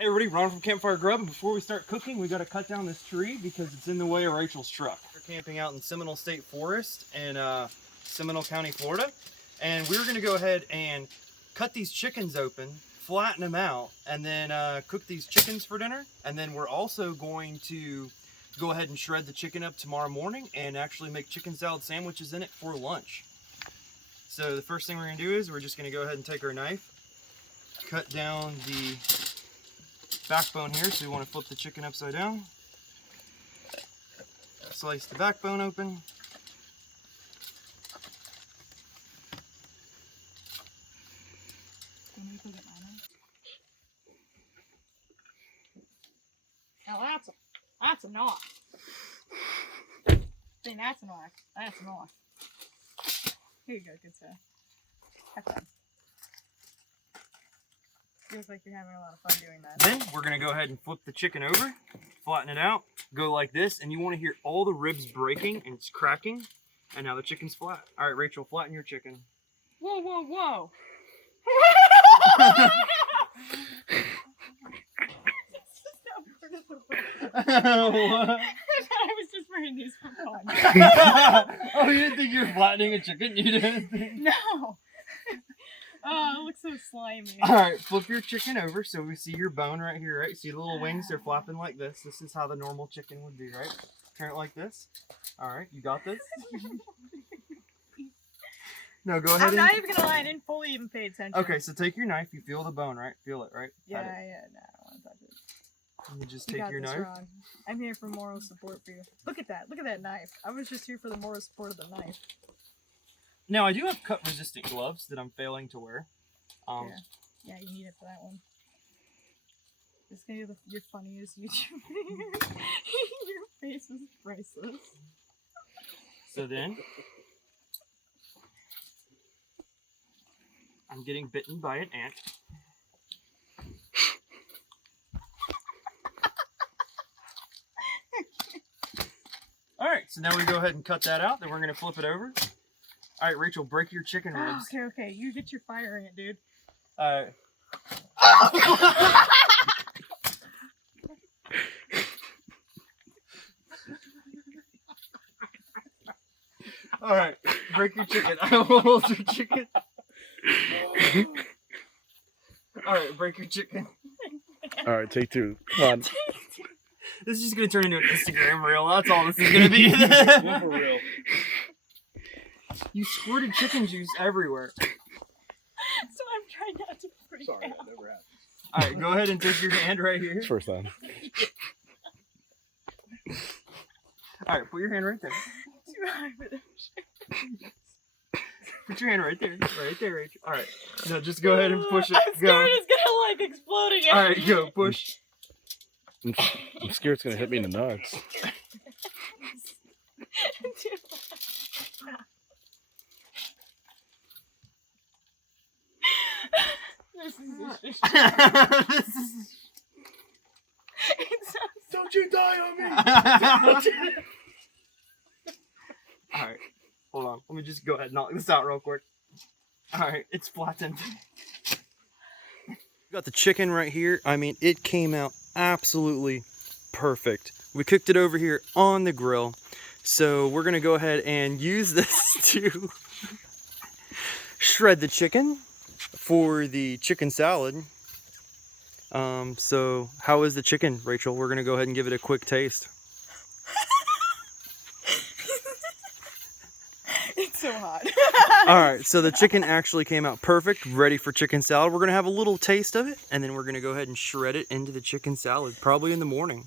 Hey everybody, Ron from Campfire Grub, and before we start cooking, we got to cut down this tree because it's in the way of Rachel's truck. We're camping out in Seminole State Forest in Seminole County, Florida, and we're going to go ahead and cut these chickens open, flatten them out, and then cook these chickens for dinner. And then we're also going to go ahead and shred the chicken up tomorrow morning and actually make chicken salad sandwiches in it for lunch. So the first thing we're going to do is we're just going to go ahead and take our knife, cut down the backbone here, so we want to flip the chicken upside down. Slice the backbone open. Now that's a knife. See, that's a knife. That's a knife. Here you go, good stuff. Have fun. Feels like you're having a lot of fun doing that. Then we're going to go ahead and flip the chicken over, flatten it out, go like this, and you want to hear all the ribs breaking and it's cracking, and now the chicken's flat. All right, Rachel, flatten your chicken. Whoa, whoa, whoa. I was just wearing these for fun. Oh, you didn't think you were flattening a chicken? You didn't think? No. Oh, it looks so slimy. Alright, flip your chicken over so we see your bone right here, right? See the little wings? They're flapping like this. This is how the normal chicken would be, right? Turn it like this. Alright, you got this? No, go ahead. I'm not even gonna lie, I didn't fully even pay attention. Okay, so take your knife. You feel the bone, right? Feel it, right? Yeah, no, I don't want to touch it. And you just You take got your this, knife. Ron. I'm here for moral support for you. Look at that knife. I was just here for the moral support of the knife. Now, I do have cut-resistant gloves that I'm failing to wear. Yeah, you need it for that one. This is gonna be your funniest YouTube video. Your face is priceless. So then, I'm getting bitten by an ant. Alright, so now we go ahead and cut that out. Then we're going to flip it over. Alright, Rachel, break your chicken ribs. Oh, okay. You get your fire ant, dude. Alright. Alright, break your chicken. I will hold your chicken. Alright, break your chicken. Alright, take two. Come on. This is just going to turn into an Instagram reel. That's all this is going to be. One for real. You squirted chicken juice everywhere. So I'm trying not to freak Sorry, out. that never happened. Alright, go ahead and take your hand right here. It's first time. Alright, put your hand right there. Too high for them. Put your hand right there. Right there, Rachel. Alright. No, just go ahead and push it. I'm Go. scared it's gonna like explode again. Alright, go. Push. I'm scared it's gonna hit me in the nuts. This is This is... Don't you die on me! Alright. Hold on. Let me just go ahead and knock this out real quick. Alright, it's flattened. Got the chicken right here. I mean, it came out absolutely perfect. We cooked it over here on the grill. So we're going to go ahead and use this to shred the chicken for the chicken salad. So how is the chicken, Rachel? We're going to go ahead and give it a quick taste. It's so hot. Alright, so the chicken actually came out perfect, ready for chicken salad. We're going to have a little taste of it, and then we're going to go ahead and shred it into the chicken salad, probably in the morning.